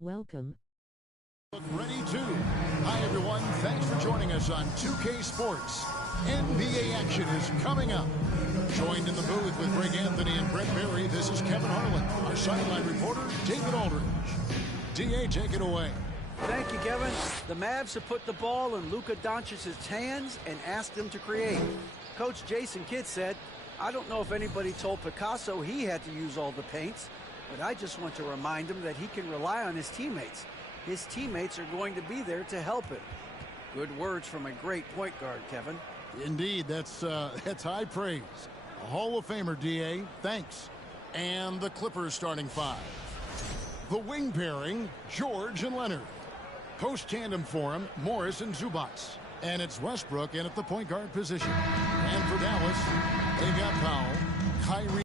Welcome. Ready to. Hi, everyone. Thanks for joining us on 2K Sports. NBA action is coming up. Joined in the booth with Greg Anthony and Brett Berry, this is Kevin Harlan. Our sideline reporter, David Aldridge. D.A., take it away. Thank you, Kevin. The Mavs have put the ball in Luka Doncic's hands and asked him to create. Coach Jason Kidd said, "I don't know if anybody told Picasso he had to use all the paints, but I just want to remind him that he can rely on his teammates. His teammates are going to be there to help him." Good words from a great point guard, Kevin. Indeed, that's high praise. A Hall of Famer, D.A., thanks. And the Clippers starting five. The wing pairing, George and Leonard. Post tandem for him, Morris and Zubac. And it's Westbrook in at the point guard position. And for Dallas, they got Powell, Kyrie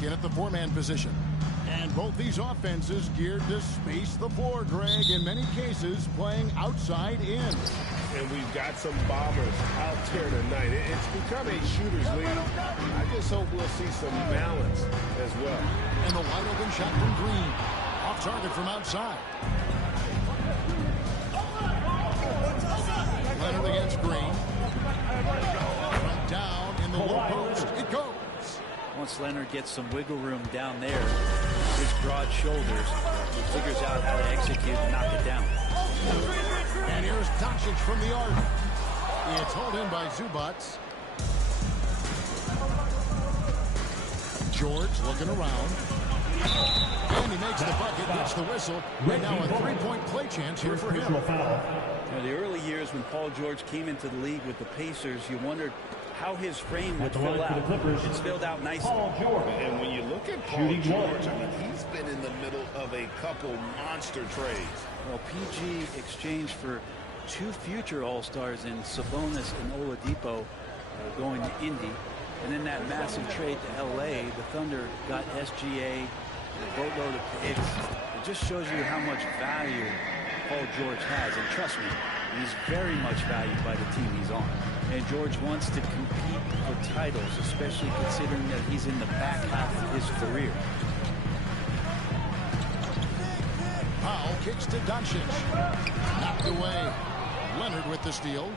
in at the four-man position. And both these offenses geared to space the floor, Greg, in many cases playing outside in. And we've got some bombers out there tonight. It's become a shooter's league. I just hope we'll see some balance as well. And the wide open shot from Green. Off target from outside. Leonard against Green. From down in the low post, it goes. Once Leonard gets some wiggle room down there, his broad shoulders, he figures out how to execute and knock it down. And here's Doncic from the arc. It's hauled in by Zubac. George looking around. And he makes the bucket, gets the whistle. Right now a three-point play chance here for him. Now, the early years when Paul George came into the league with the Pacers, you wondered how his frame would fill out. It's filled out nicely. And when you look at Paul George, I mean, he's been in the middle of a couple monster trades. Well, PG exchanged for two future All-Stars in Sabonis and Oladipo going to Indy. And in that massive trade to L.A., the Thunder got SGA, a boatload of picks. It just shows you how much value Paul George has. And trust me, he's very much valued by the team he's on. And George wants to compete for titles, especially considering that he's in the back half of his career. Powell kicks to Doncic. Knocked away. Leonard with the steal.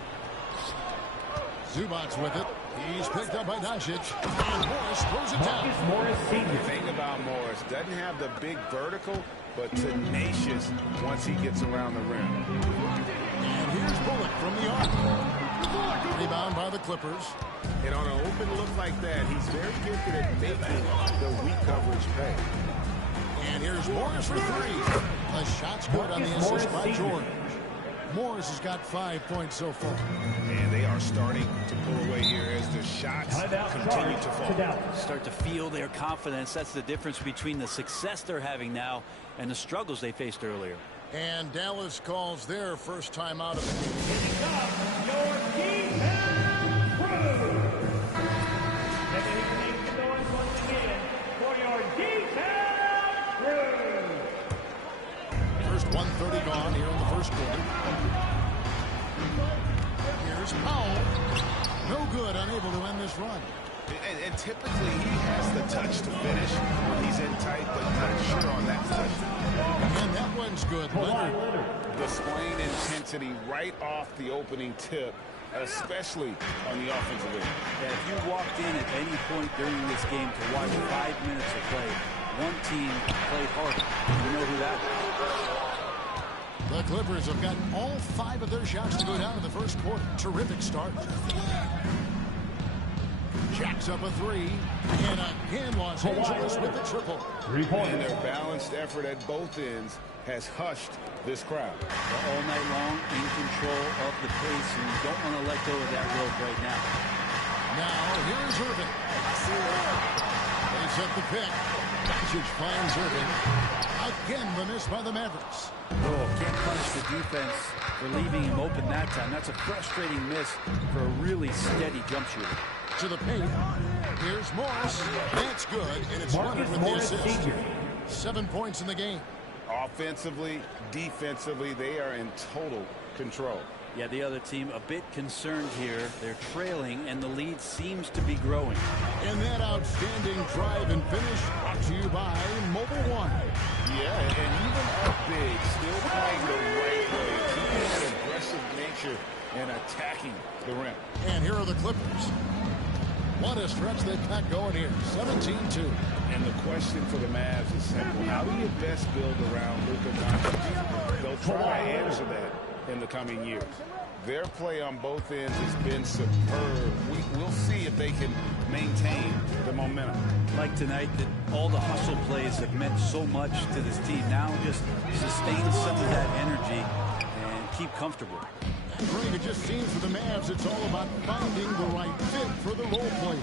Zubac with it. He's picked up by Doncic. And Morris throws it down. The thing about Morris, doesn't have the big vertical, but tenacious once he gets around the rim. And here's Bullock from the arc. Rebound by the Clippers. And on an open look like that, he's very gifted at making the weak coverage pay. And here's Morris for three. The shot's good on the assist by George. Morris has got 5 points so far. And they are starting to pull away here as the shots continue to fall. Start to feel their confidence. That's the difference between the success they're having now and the struggles they faced earlier. And Dallas calls their first time out of the game. Your defense crew. Make some noise once again for your defense crew. First 1:30 gone here in the first quarter. Here's Powell. No good, unable to end this run. And typically he has the touch to finish when he's in tight, but not sure on that touch. And that one's good. Leonard displaying intensity right off the opening tip, especially on the offensive end. Yeah, if you walked in at any point during this game to watch 5 minutes of play, one team played harder. You know who that was. The Clippers have gotten all 5 of their shots to go down in the first quarter. Terrific start. Jacks up a three. And again, Los Angeles with the triple. 3 points. And their balanced effort at both ends has hushed this crowd. All night long, in control of the pace, and you don't want to let go of that rope right now. Now, here's Irving. They set the pick. Doncic finds Irving. Again, the miss by the Mavericks. Oh, can't punish the defense for leaving him open that time. That's a frustrating miss for a really steady jump shooter. To the paint. Here's Morris. That's good, and it's Leonard with the assist. 7 points in the game. Offensively, defensively, they are in total control. Yeah, the other team a bit concerned here. They're trailing, and the lead seems to be growing. And that outstanding drive and finish brought to you by Mobile One. Yeah, and even up big, still playing the right way, keeping that aggressive nature and attacking the rim. And here are the Clippers. What a stretch they've got going here. 17-2. And the question for the Mavs is simple. How do you best build around Luka Doncic? They'll try to answer that in the coming years. Their play on both ends has been superb. We'll see if they can maintain the momentum. Like tonight, that all the hustle plays have meant so much to this team. Now just sustain some of that energy and keep comfortable. Greg, it just seems for the Mavs it's all about finding the right fit for the role players.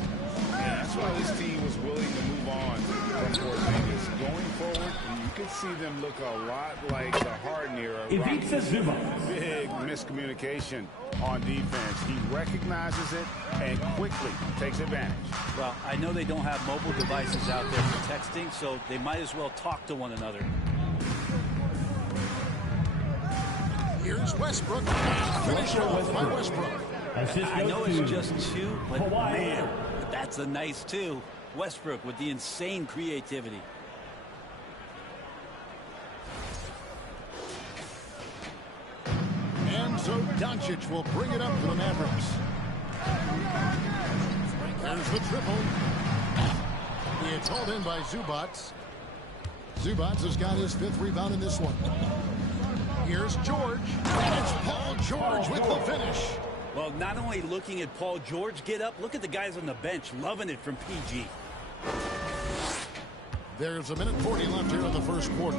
Yeah, that's why this team was willing to move on from Porzingis. Going forward, you can see them look a lot like the Harden era. Big miscommunication on defense. He recognizes it and quickly takes advantage. Well, I know they don't have mobile devices out there for texting, so they might as well talk to one another. Here's Westbrook. Finish off by Westbrook. I know it's just two, but man, that's a nice two. Westbrook with the insane creativity. And so Doncic will bring it up for the Mavericks. There's the triple. It's hauled in by Zubats. Zubats has got his 5th rebound in this one. Here's George. And it's Paul George with the finish. Well, not only looking at Paul George get up, look at the guys on the bench loving it from PG. There's 1:40 left here in the first quarter.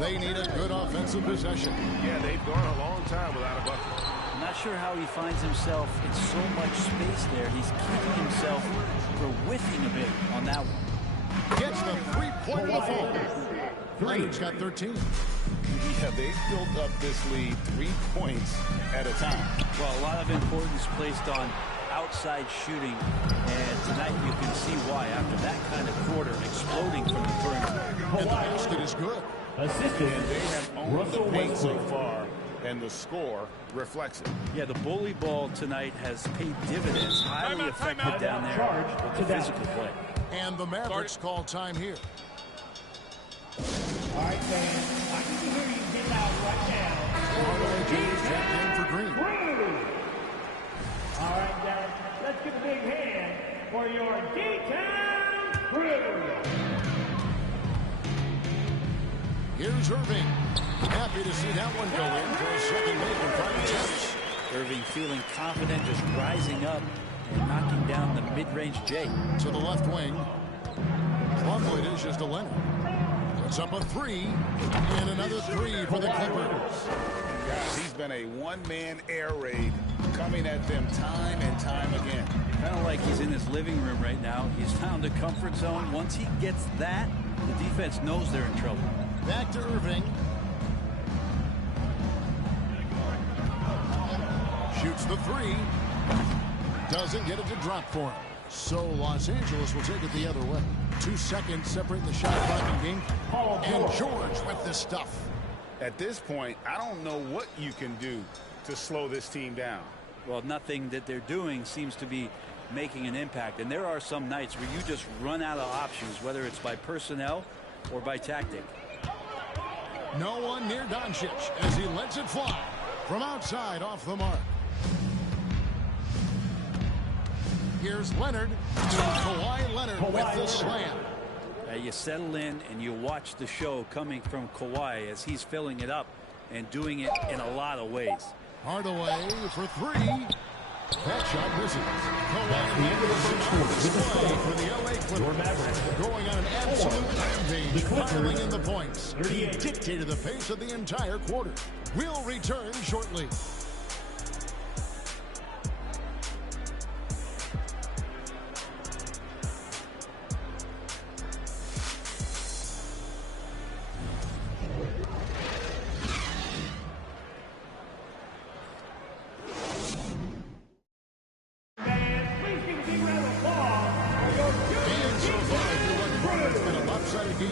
They need a good offensive possession. Yeah, they've gone a long time without a bucket. I'm not sure how he finds himself in so much space there. He's keeping himself for whiffing a bit on that one. Gets the three-pointer to fall. Leonard's got 13. Yeah, they've built up this lead 3 points at a time. Well, a lot of importance placed on outside shooting, and tonight you can see why after that kind of quarter exploding from the perimeter. And the basket is good. And they have owned the paint so far, and the score reflects it. Yeah, the bully ball tonight has paid dividends, highly effective down there with the physical play. And the Mavericks call time here. All right, fans. I need to hear you get out right now. Hardaway Jr. checked in for Green. All right, guys. Let's give a big hand for your D-Town crew. Here's Irving. Happy to see that one go in for a second make and final touch. Irving feeling confident, just rising up and knocking down the mid-range J. To the left wing. Plumlee dishes to Leonard. Puts up a 3. And another 3 for the Clippers. Guys, he's been a one-man air raid coming at them time and time again. Kind of like he's in his living room right now. He's found a comfort zone. Once he gets that, the defense knows they're in trouble. Back to Irving. Shoots the 3. Doesn't get it to drop for him. So Los Angeles will take it the other way. 2 seconds separating the shot clock and game. And George with the stuff. At this point, I don't know what you can do to slow this team down. Well, nothing that they're doing seems to be making an impact. And there are some nights where you just run out of options, whether it's by personnel or by tactic. No one near Doncic as he lets it fly from outside off the mark. Here's Leonard. Kawhi Leonard with the slam. You settle in and you watch the show coming from Kawhi as he's filling it up and doing it in a lot of ways. Hardaway for 3. That shot misses. Kawhi Leonard display for the LA Clippers. Going on an absolute rampage, piling in the points. He dictated the pace of the entire quarter. We'll return shortly.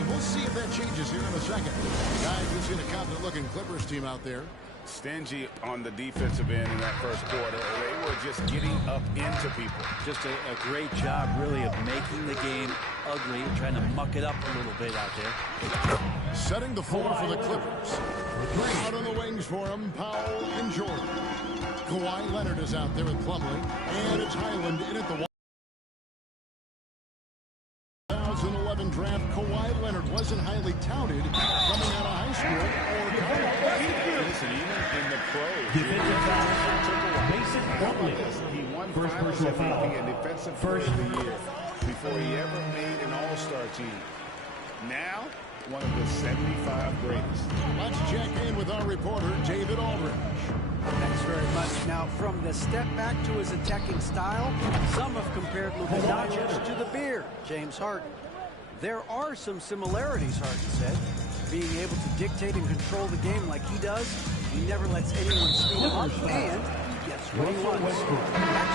We'll see if that changes here in a second. Guys, we've seen a confident-looking Clippers team out there. stingy on the defensive end in that first quarter. They were just getting up into people. Just a great job, really, of making the game ugly and trying to muck it up a little bit out there. Setting the floor for the Clippers. Out on the wings for him, Powell and Jordan. Kawhi Leonard is out there with Plumlee. And it's Highland in at the 2011 draft. Kawhi Leonard wasn't highly touted coming out of high school or college. Listen, even in the pros, Mason Plumlee. he won First finals personal MVP foul. and defensive player of the year before he ever made an all-star team. Now, one of the 75 greatest. Let's check in with our reporter, David Aldridge. Thanks very much. Now, from the step back to his attacking style, some have compared Luka Doncic to the Beard, James Harden. There are some similarities, Harden said. Being able to dictate and control the game like he does, he never lets anyone speed him up, and he gets what he wants. Back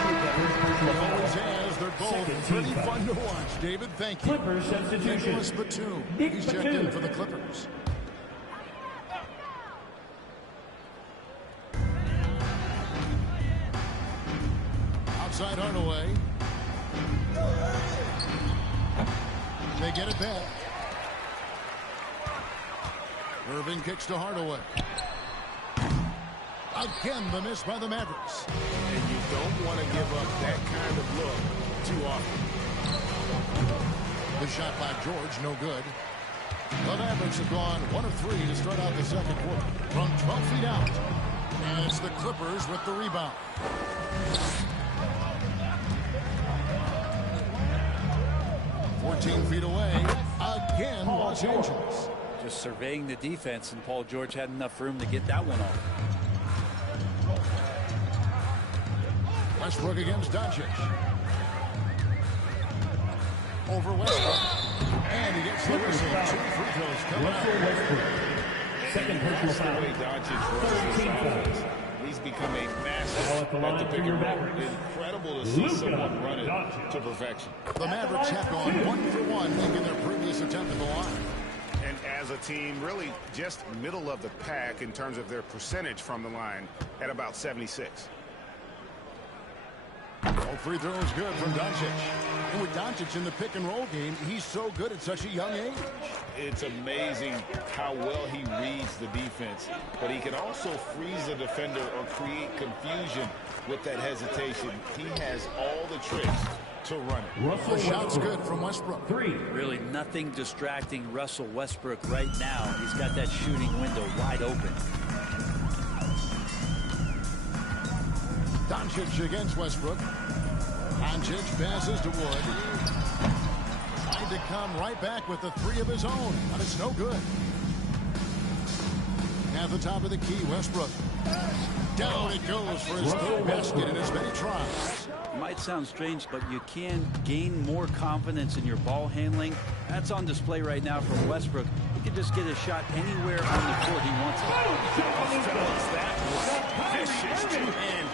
Always has. They're both pretty fun to watch. David, thank you. Clippers substitution. Nicholas Batum. Nick He's checked Batum. in for the Clippers. Outside Hardaway. They get it back. Irving kicks to Hardaway. Again, the miss by the Mavericks. And you don't want to give up that kind of look too often. The shot by George, no good. The Mavericks have gone 1 of 3 to start out the second quarter. From 12 feet out. And it's the Clippers with the rebound. Feet away. Again, Los Angeles. Just surveying the defense, and Paul George had enough room to get that one off. Westbrook against Doncic. Over Westbrook. And he gets the whistle. 2 free throws coming out. Second personal That's the foul. way Doncic runs this offense. He's become a master at the pick and roll. Incredible to see someone run it to perfection. The Mavericks have gone 1 for 1, making their previous attempt at the line. And as a team, really just middle of the pack in terms of their percentage from the line at about 76. All free throws good from Doncic. And with Doncic in the pick and roll game, he's so good at such a young age. It's amazing how well he reads the defense, but he can also freeze a defender or create confusion with that hesitation. He has all the tricks to run it. The shot's good from Westbrook. 3. Really nothing distracting Russell Westbrook right now. He's got that shooting window wide open. Doncic against Westbrook. Doncic passes to Wood. Trying to come right back with the 3 of his own, but it's no good. At the top of the key, Westbrook. Down it goes for his third basket in as many tries. Might sound strange, but you can gain more confidence in your ball handling. That's on display right now from Westbrook. He can just get a shot anywhere on the court he wants it. That was vicious two-hand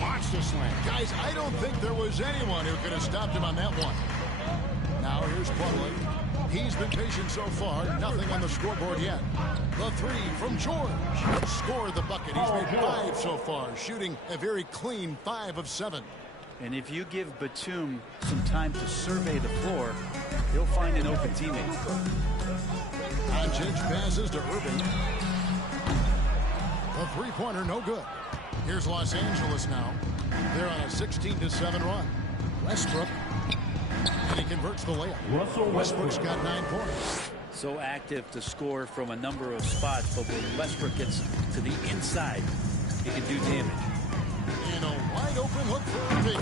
monster slam. Guys, I don't think there was anyone who could have stopped him on that one. Now here's Plumlee. He's been patient so far. Nothing on the scoreboard yet. The 3 from George. Scored the bucket. He's made 5 so far, shooting a very clean 5 of 7. And if you give Batum some time to survey the floor, he'll find an open teammate. Doncic passes to Irving. The three-pointer, no good. Here's Los Angeles now. They're on a 16-7 run. Westbrook, and he converts the layup. Westbrook's got 9 points. So active to score from a number of spots, but when Westbrook gets to the inside, he can do damage. In a wide-open look for Irving.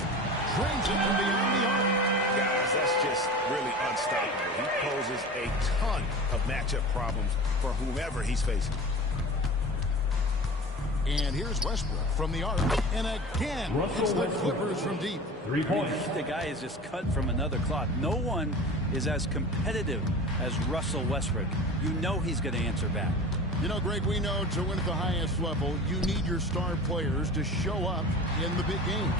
Drains it from beyond the arc. Guys, that's just really unstoppable. He poses a ton of matchup problems for whomever he's facing. And here's Westbrook from the arc. And again, it's the Clippers from deep. 3 points. The guy is just cut from another cloth. No one is as competitive as Russell Westbrook. You know he's going to answer back. You know, Greg, we know to win at the highest level, you need your star players to show up in the big game.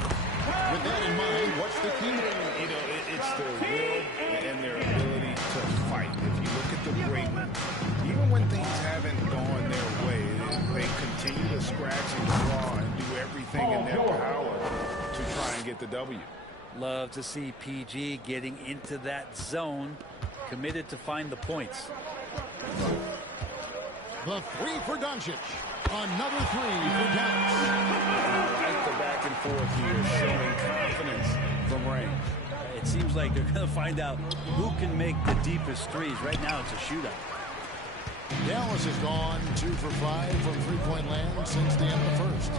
With that in mind, what's the key? You know, it's their will and their ability to fight. If you look at the great ones, even when things haven't gone their way, they continue continue to scratch and claw and do everything in their power to try and get the W. Love to see PG getting into that zone, committed to find the points. The three for Doncic. Another three for Dallas. Like the back and forth here, showing confidence from Rain. It seems like they're going to find out who can make the deepest threes. Right now it's a shootout. Dallas has gone 2 for 5 from three-point land since the end of the first.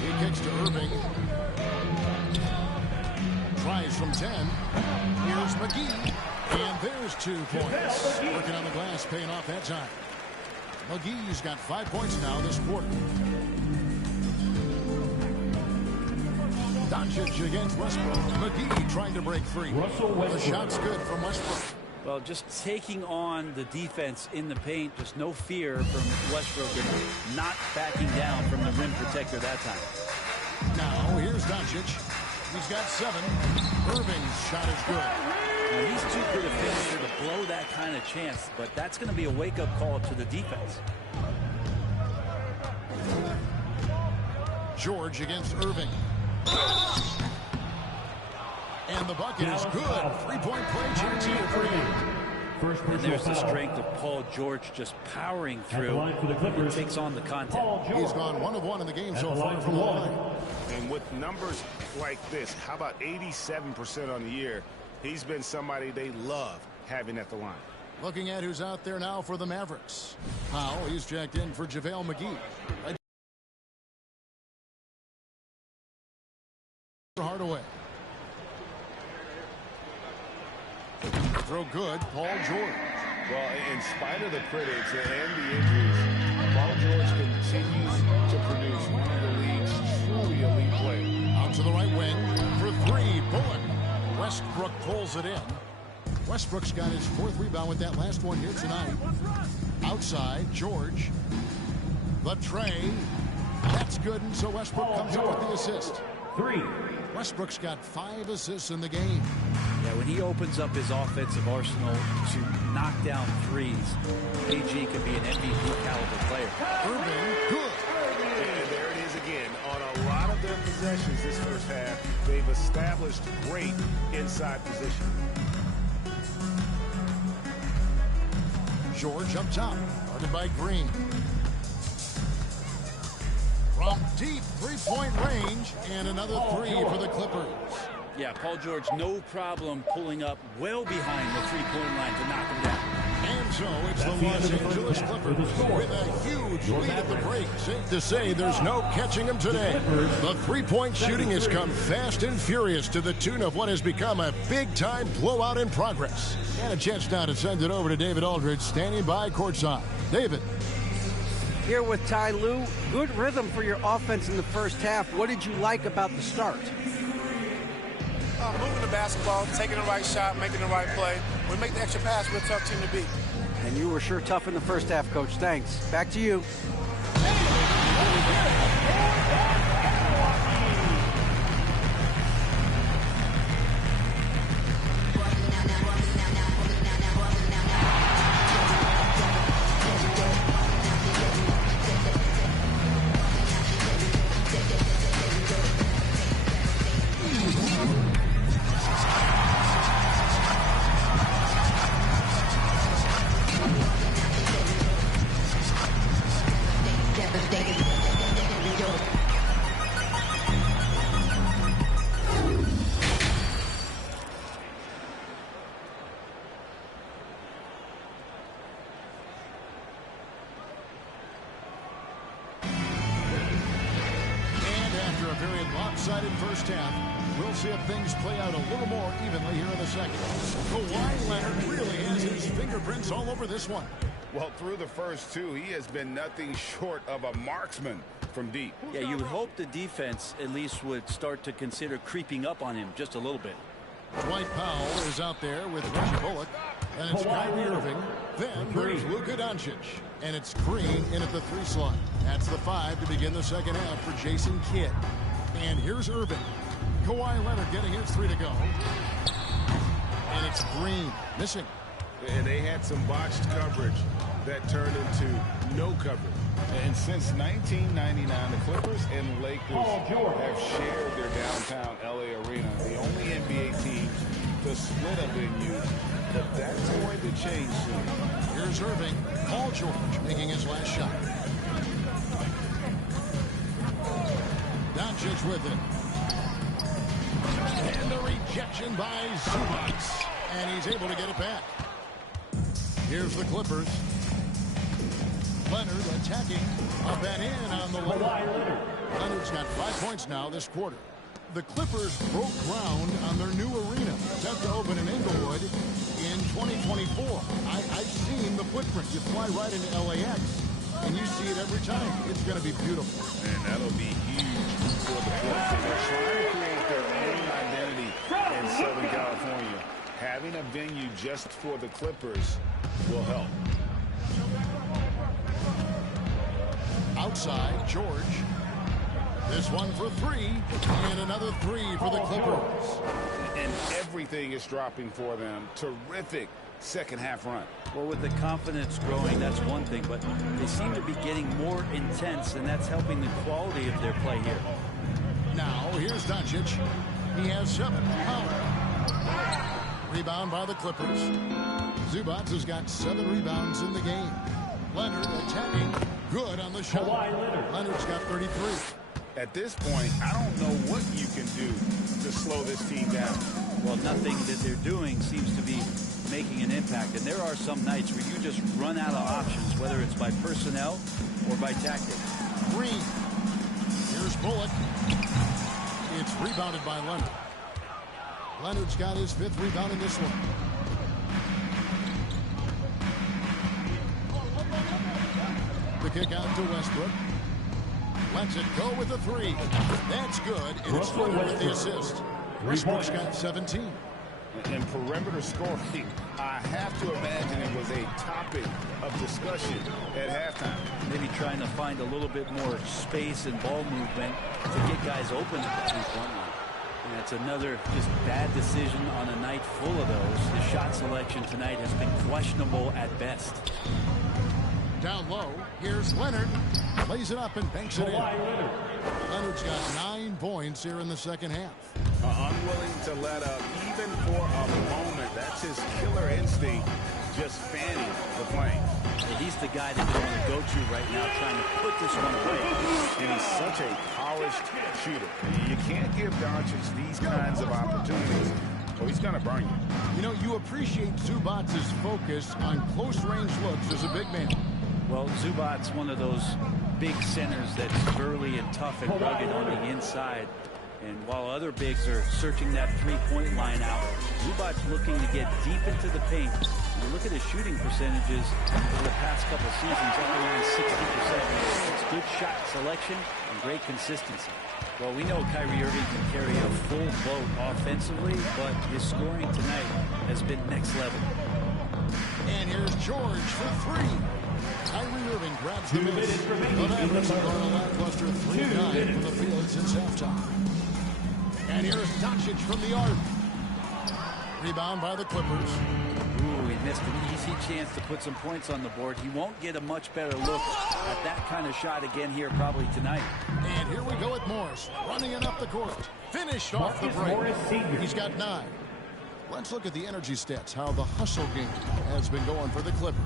He kicks to Irving. Tries from 10. Here's McGee. And there's 2 points. Working on the glass, paying off that time. McGee's got 5 points now this quarter. Doncic against Westbrook. McGee trying to break free. The shot's good from Westbrook. Well, just taking on the defense in the paint, just no fear from Westbrook and not backing down from the rim protector that time. Now, here's Doncic. He's got 7. Irving's shot is good. Now, he's too good a finisher to blow that kind of chance, but that's going to be a wake-up call to the defense. George against Irving. And the bucket is good. 3-point play chance here for you. And there's the strength of Paul George just powering through. He takes on the contact. He's gone 1 of 1 in the game so far from the line. And with numbers like this, how about 87% on the year? He's been somebody they love having at the line. Looking at who's out there now for the Mavericks. Powell, he's checked in for JaVale McGee. Hardaway. Throw good, Paul George. Well, in spite of the critics and the injuries, Paul George continues to produce one of the league's truly elite players. Out to the right wing for 3, Bullock. Westbrook pulls it in. Westbrook's got his 4th rebound with that last one here tonight. Outside, George. The tray. That's good, and so Westbrook comes up with the assist. 3. Westbrook's got 5 assists in the game. Yeah, when he opens up his offensive arsenal to knock down threes, PG can be an MVP caliber player. Irving, good. And there it is again. On a lot of their possessions this first half, they've established great inside position. George up top, guarded by Green. From deep 3-point range, and another 3 for the Clippers. Yeah, Paul George, no problem pulling up well behind the three-point line to knock him down. And so it's the Los Angeles Clippers with a huge lead at the break. Safe to say there's no catching them today. The three-point shooting has come fast and furious to the tune of what has become a big-time blowout in progress. And a chance now to send it over to David Aldridge, standing by courtside. David. Here with Ty Lue. Good rhythm for your offense in the first half. What did you like about the start? Moving the basketball, taking the right shot, making the right play. When we make the extra pass, we're a tough team to beat. And you were sure tough in the first half, Coach. Thanks. Back to you. First half. We'll see if things play out a little more evenly here in the second. Kawhi Leonard really has his fingerprints all over this one. Well, through the first 2, he has been nothing short of a marksman from deep. Yeah, you would hope the defense at least would start to consider creeping up on him just a little bit. Dwight Powell is out there with Reggie Bullock. And it's Kyrie Irving. Then there's Luka Doncic. And it's Green in at the 3 slot. That's the 5 to begin the second half for Jason Kidd. And here's Irving. Kawhi Leonard getting his 3 to go. And it's Green missing. And they had some botched coverage that turned into no coverage. And since 1999, the Clippers and Lakers have shared their downtown LA arena. The only NBA team to split a venue, but that's going to change soon. Here's Irving. Paul George making his last shot. Doncic with it. And a rejection by Zubac. And he's able to get it back. Here's the Clippers. Leonard attacking up and in on the Leonard. Leonard's got 5 points now this quarter. The Clippers broke ground on their new arena, set to open in Inglewood in 2024. I've seen the footprint. You fly right into LAX, and you see it every time. It's going to be beautiful. And that'll be huge for the Clippers. They're trying to create their own identity in Southern California. Having a venue just for the Clippers will help. Outside, George. This one for three, and another three for the Clippers. And everything is dropping for them. Terrific second half run. Well, with the confidence growing, that's one thing, but they seem to be getting more intense, and that's helping the quality of their play here. Now, here's Doncic. He has 7. Rebound by the Clippers. Zubac has got 7 rebounds in the game. Leonard attacking. Good on the shot. Leonard's got 33. At this point, I don't know what you can do to slow this team down. Well, nothing that they're doing seems to be making an impact. And there are some nights where you just run out of options, whether it's by personnel or by tactics. Green. Here's Bullock. It's rebounded by Leonard. Leonard's got his 5th rebound in this one. The kick out to Westbrook. Lets it go with the 3. That's good, and it's Leonard with the assist. Westbrook's got 17. And perimeter scoring, I have to imagine it was a topic of discussion at halftime. Maybe trying to find a little bit more space and ball movement to get guys open at the 3-point line. And that's another just bad decision on a night full of those. The shot selection tonight has been questionable at best. Down low, here's Leonard. Plays it up and banks it in. Leonard's got 9 points here in the second half. Unwilling to let up even for a moment. That's his killer instinct, just fanning the flame. He's the guy that they want to go to right now, trying to put this one away. And he's such a polished shooter. You can't give Doncic these kinds of opportunities, or he's going to burn you. You know, you appreciate Zubac's focus on close-range looks as a big man. Well, Zubac's one of those big centers that's burly and tough and rugged on the inside. And while other bigs are searching that 3-point line out, Zubac's looking to get deep into the paint. And look at his shooting percentages for the past couple seasons, up around 60%. It's good shot selection and great consistency. Well, we know Kyrie Irving can carry a full boat offensively, but his scoring tonight has been next level. And here's George for 3. Kyrie Irving grabs the miss. The Mavericks have gone a lackluster 3-9 from the field since halftime. And here's Doncic from the arc. Rebound by the Clippers. Ooh, he missed an easy chance to put some points on the board. He won't get a much better look at that kind of shot again here probably tonight. And here we go with Morris running it up the court. Finished off the break. He's got 9. Let's look at the energy stats, how the hustle game has been going for the Clippers.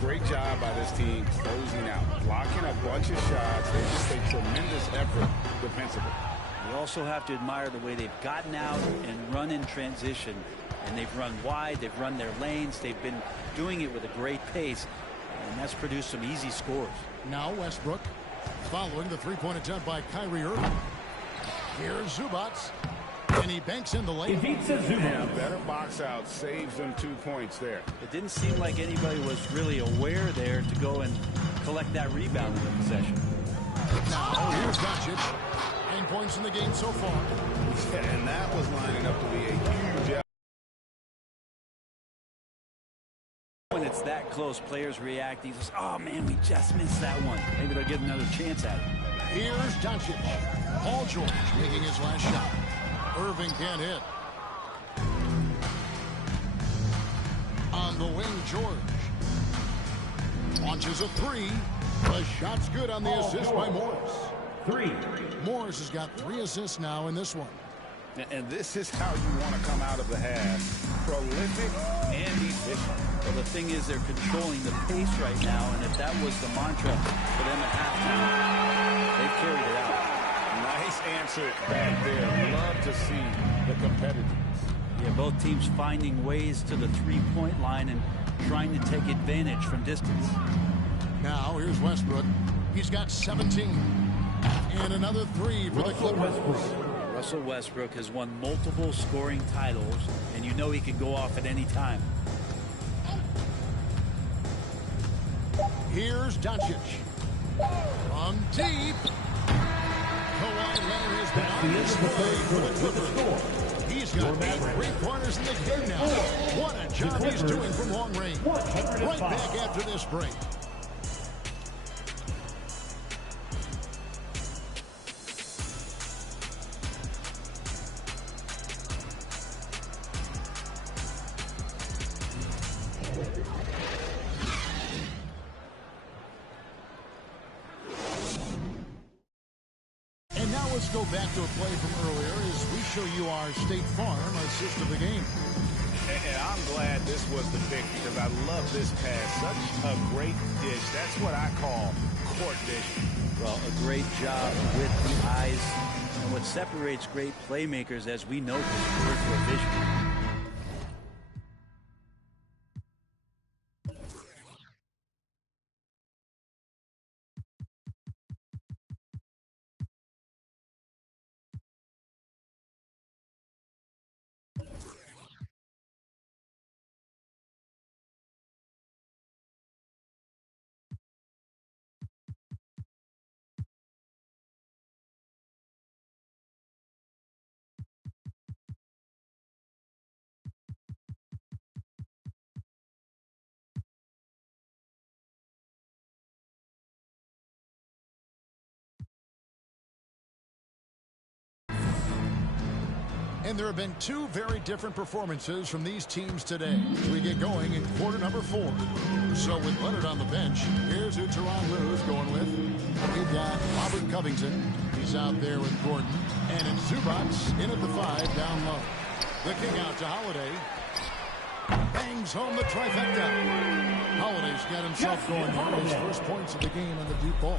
Great job by this team closing out, blocking a bunch of shots. They just a tremendous effort defensively. You also have to admire the way they've gotten out and run in transition. And they've run wide, they've run their lanes, they've been doing it with a great pace. And that's produced some easy scores. Now Westbrook following the 3-point attempt by Kyrie Irving. Here's Zubac. And he banks in the lane. Yeah, better box out saves them 2 points there. It didn't seem like anybody was really aware there to go and collect that rebound in the possession. Now here's Doncic. 9 points in the game so far. Yeah, and that was lining up to be a huge effort. When it's that close, players react. He says, oh man, we just missed that one. Maybe they'll get another chance at it. Here's Doncic. Paul George making his last shot. Irving can't hit. On the wing, George. Launches a three. The shot's good on the assist by Morris. 3. Morris has got 3 assists now in this one. And this is how you want to come out of the half. Prolific and efficient. Well, the thing is they're controlling the pace right now, and if that was the mantra for them at halftime, they've carried it out. Nice answer back there. Love to see the competitiveness. Yeah, both teams finding ways to the three-point line and trying to take advantage from distance. Now here's Westbrook. He's got 17. And another 3 for the Clippers. Russell Westbrook has won multiple scoring titles, and you know he can go off at any time. Here's Doncic. From deep. Kawhi Leonard has been on display for the Clippers. He's got 8 3-pointers in the game now. What a job he's doing from long range. Right back after this break. Let's go back to a play from earlier as we show you our State Farm assist of the game. And I'm glad this was the pick because I love this pass. Such a great dish. That's what I call court vision. Well, a great job with the eyes. And what separates great playmakers, as we know, is peripheral vision. And there have been 2 very different performances from these teams today as we get going in quarter number 4. So with Leonard on the bench, here's who Tyronn Lue is going with. We've got Robert Covington. He's out there with Gordon. And in Zubats in at the 5 down low. The king out to Holiday. Bangs home the trifecta. Holiday's got himself going here. His first points of the game on the deep ball.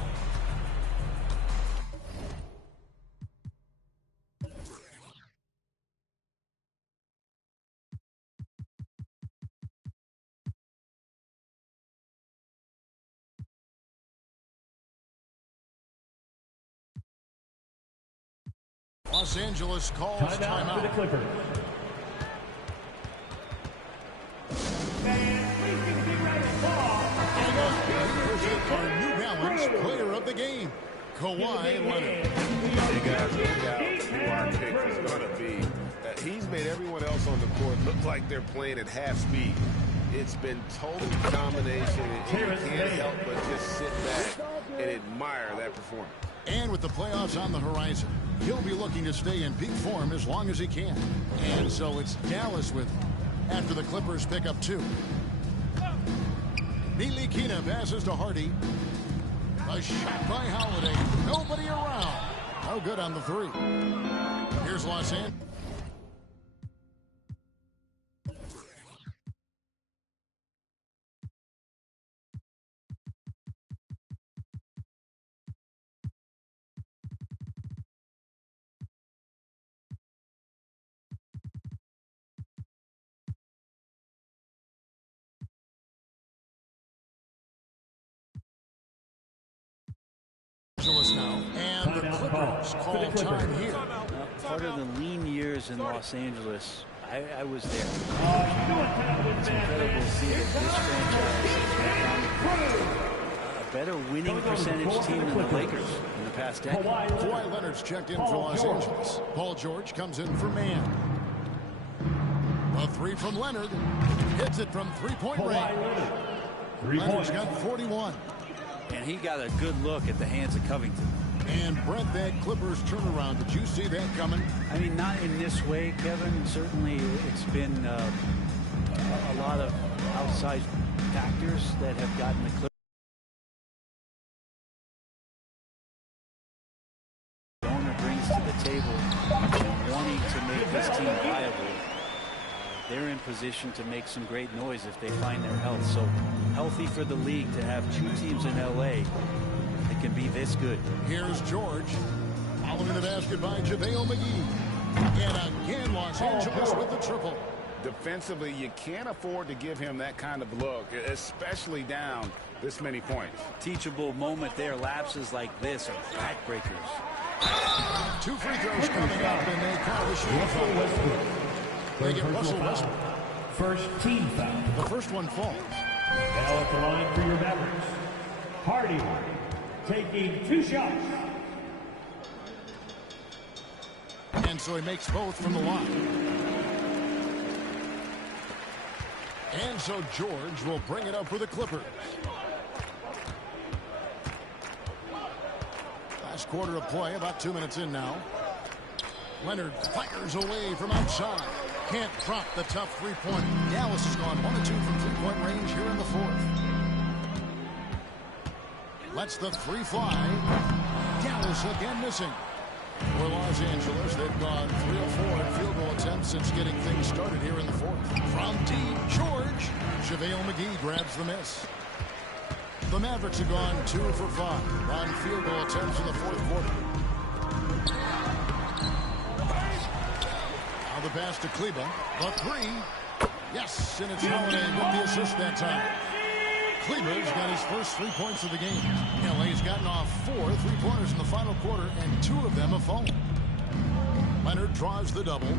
Los Angeles calls timeout. For the Clippers. Our New Balance player of the game, Kawhi Leonard. Hey guys, look out who our pick is going to be. He's made everyone else on the court look like they're playing at half speed. It's been total domination, and you can't help but just sit back and admire that performance. And with the playoffs on the horizon, he'll be looking to stay in peak form as long as he can. And so it's Dallas with him after the Clippers pick up 2. Ntilikina passes to Hardy. A shot by Holiday. Nobody around. No good on the 3. Here's Los Angeles. Now, and the Clippers call time here. Part of the lean years in Los Angeles, I was there. It's incredible to see that this franchise a better winning percentage team than the Lakers in the past decade. Kawhi Leonard's checked in for Los Angeles. Paul George comes in for Mann. A 3 from Leonard. Hits it from three-point range. Leonard's got 41. And he got a good look at the hands of Covington. And Brent, that Clippers turnaround, did you see that coming? I mean, not in this way, Kevin. Certainly it's been a lot of outside factors that have gotten the Clippers to the table and wanting to make this team viable, they're in position to make some great noise if they find their health. So healthy for the league to have two teams in LA that can be this good. Here's George. Following the basket by JaVale McGee. And again, Los Angeles with the triple. Defensively, you can't afford to give him that kind of look, especially down this many points. Teachable moment there. Lapses like this are backbreakers. 2 free throws coming up, and they call the shooting foul. They get Russell Westbrook. First team foul. The first one falls. Now at the line for your Mavericks, Hardy taking 2 shots. And so he makes both from the line. And so George will bring it up for the Clippers. Last quarter of play, about 2 minutes in now. Leonard fires away from outside. Can't drop the tough three-pointer. Dallas has gone 1 of 2 from three-point range here in the fourth. Lets the three fly. Dallas again missing. For Los Angeles, they've gone 3 of 4 in field goal attempts since getting things started here in the fourth. From deep, George. JaVale McGee grabs the miss. The Mavericks have gone 2 for 5 on field goal attempts in the fourth quarter. Now the pass to Kleber. The three. Yes, and it's Holiday with the assist that time. Kleber's got his first 3 points of the game. LA's gotten off 4 3-pointers in the final quarter, and 2 of them have fallen. Leonard draws the double.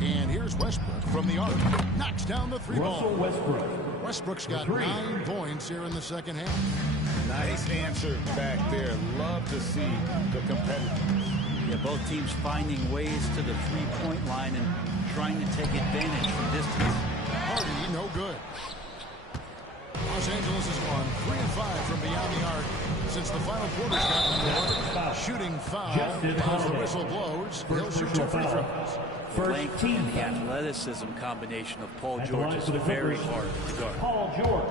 And here's Westbrook from the arc. Knocks down the three ball. Westbrook's got 9 points here in the second half. Nice answer back there. Love to see the competitiveness. Yeah, both teams finding ways to the three-point line and trying to take advantage from distance. Hardy, no good. Los Angeles has gone 3 of 5 from beyond the arc since the final quarter's got underway. Shooting foul as the whistle blows. He'll shoot 2 free throws. The length and the athleticism combination of Paul George is very hard to guard. Paul George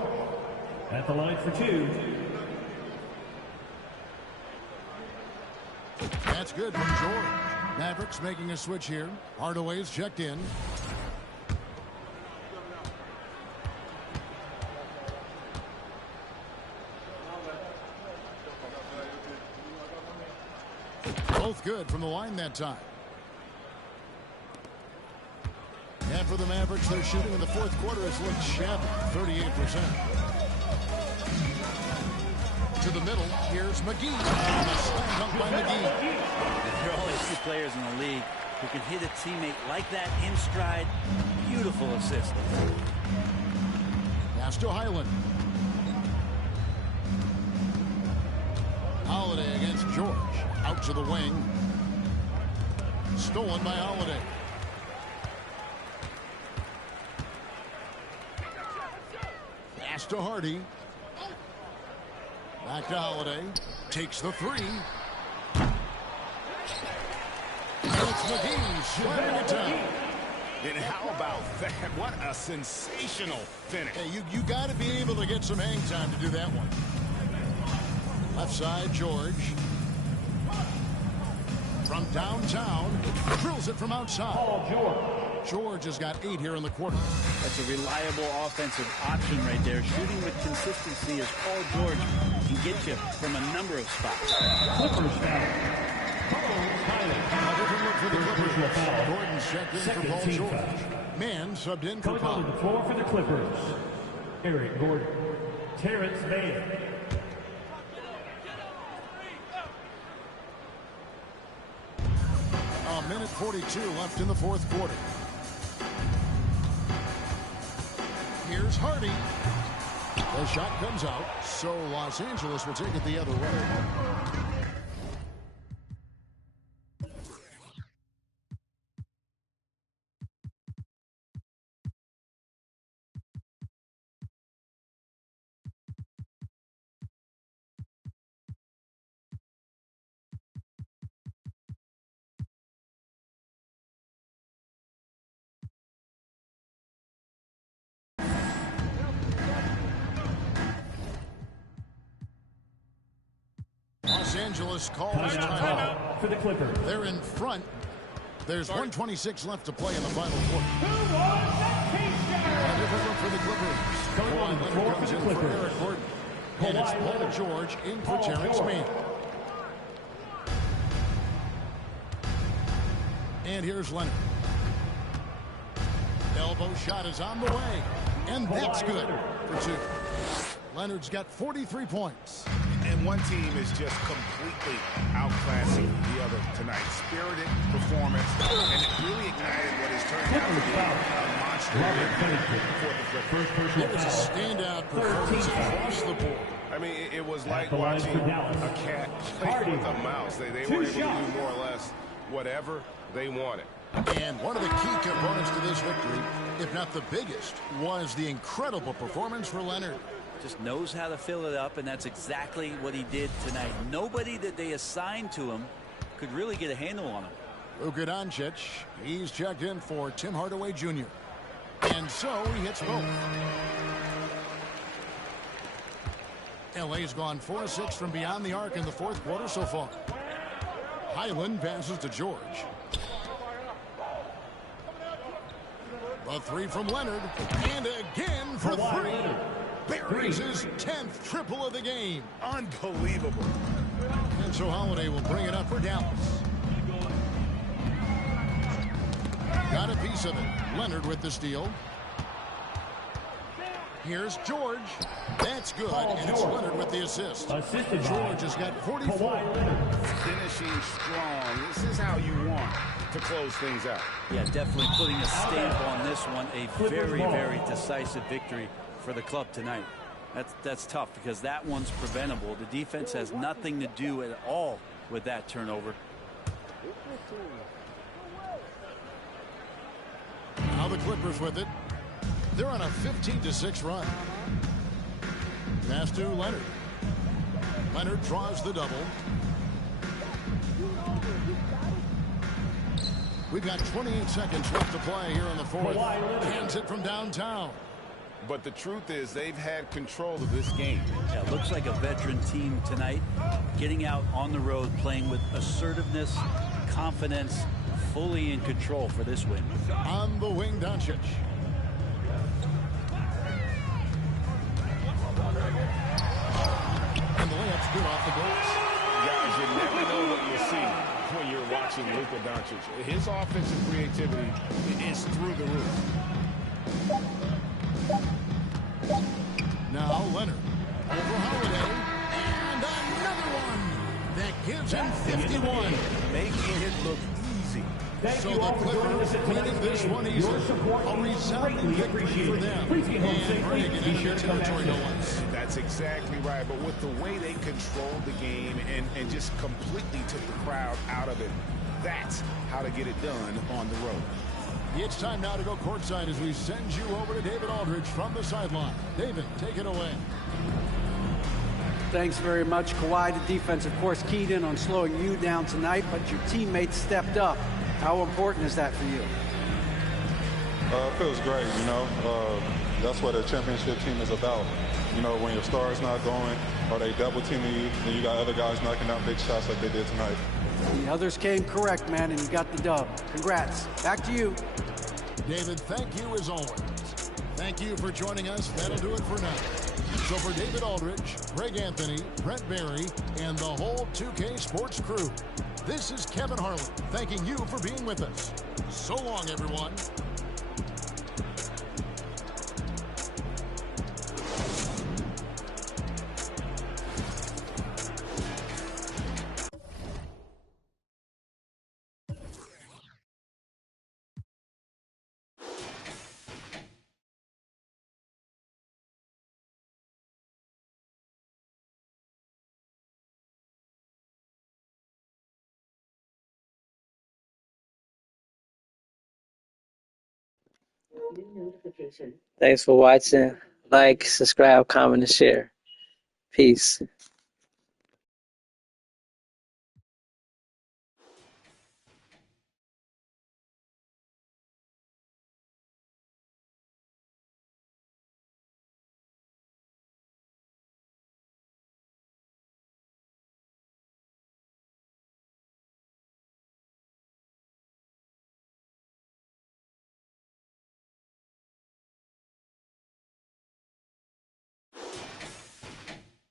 at the line for 2. That's good from George. Mavericks making a switch here. Hardaway's checked in. Both good from the line that time. And for the Mavericks, their shooting in the fourth quarter has looked shabby, 38%. To the middle, here's McGee. And a slam dunk by McGee. There are only 2 players in the league who can hit a teammate like that in stride. Beautiful assist. Pass to Highland. Holiday against George. Out to the wing. Stolen by Holiday. Pass to Hardy. Back to Holiday. Takes the three. And it's McGee slamming it down. And how about that? What a sensational finish. Hey, you got to be able to get some hang time to do that one. Left side, George. From downtown, drills it from outside. Paul George. George has got 8 here in the quarter. That's a reliable offensive option right there. Shooting with consistency as Paul George can get you from a number of spots. Clippers foul. A different look for the Clippers. Gordon's checked in for Paul George. Foul. Man subbed in for Coming onto Paul. the floor for the Clippers, Eric Gordon, Terrence Mann. A minute 42 left in the fourth quarter. Here's Hardy. The shot comes out, so Los Angeles will take it the other way. Los Angeles calls timeout. For the Clippers. They're in front. There's 1:26 left to play in the final quarter. Who wants that A different look for the Clippers. Kawhi Leonard comes in for Eric Gordon. And it's Paul George in for Terrence Mann. And here's Leonard. Elbow shot is on the way. And that's good for two. Leonard's got 43 points. And one team is just completely outclassing the other tonight. Spirited performance, and it really ignited what has turned out to be a monster for the Clippers. It was a standout performance across the board. I mean, it was like watching a cat play with a mouse. They were able to do more or less whatever they wanted. And one of the key components to this victory, if not the biggest, was the incredible performance for Leonard. Just knows how to fill it up, and that's exactly what he did tonight. Nobody that they assigned to him could really get a handle on him. Luka Doncic, he's checked in for Tim Hardaway Jr. And so he hits both. LA's gone 4-6 from beyond the arc in the fourth quarter so far. Highland passes to George. A three from Leonard. And again for three. Buries his 10th triple of the game. Unbelievable. And so Holiday will bring it up for Dallas. Got a piece of it. Leonard with the steal. Here's George. That's good, and it's Leonard with the assist. George has got 44. Finishing strong. This is how you want to close things out. Yeah, definitely putting a stamp on this one. A very, very decisive victory for the club tonight. That's tough because that one's preventable. The defense has nothing to do at all with that turnover. Now the Clippers with it. They're on a 15-6 run. Pass to Leonard. Leonard draws the double. We've got 28 seconds left to play here in the fourth. Hands it from downtown. But the truth is they've had control of this game. Yeah, it looks like a veteran team tonight, getting out on the road, playing with assertiveness, confidence, fully in control for this win. On the wing, Doncic. And the layup's good off the glass. Guys, you never know what you'll see when you're watching Luka Doncic. His offensive creativity is through the roof. Now Leonard over Holiday, and another one that gives him 51. Making it look easy. So the Clippers winning this one easily. A resounding victory for them. And bringing it into territory no less. That's exactly right. But with the way they controlled the game and just completely took the crowd out of it, that's how to get it done on the road. It's time now to go courtside as we send you over to David Aldridge from the sideline. David, take it away. Thanks very much, Kawhi. The defense, of course, keyed in on slowing you down tonight, but your teammates stepped up. How important is that for you? It feels great, you know. That's what a championship team is about. You know, when your star's not going or they double teaming you, then you got other guys knocking out big shots like they did tonight. The others came correct, man, and you got the dub. Congrats. Back to you. David, thank you as always. Thank you for joining us. That'll do it for now. So for David Aldridge, Greg Anthony, Brent Barry, and the whole 2K Sports crew, this is Kevin Harlan thanking you for being with us. So long, everyone. Thanks for watching. Like, subscribe, comment, and share. Peace.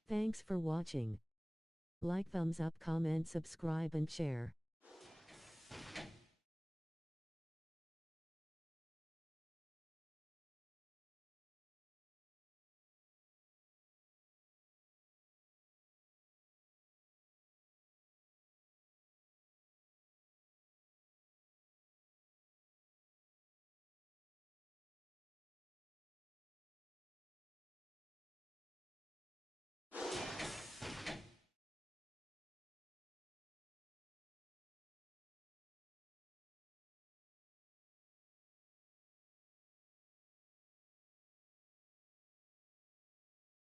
Thanks for watching. Like, thumbs up, comment, subscribe and share.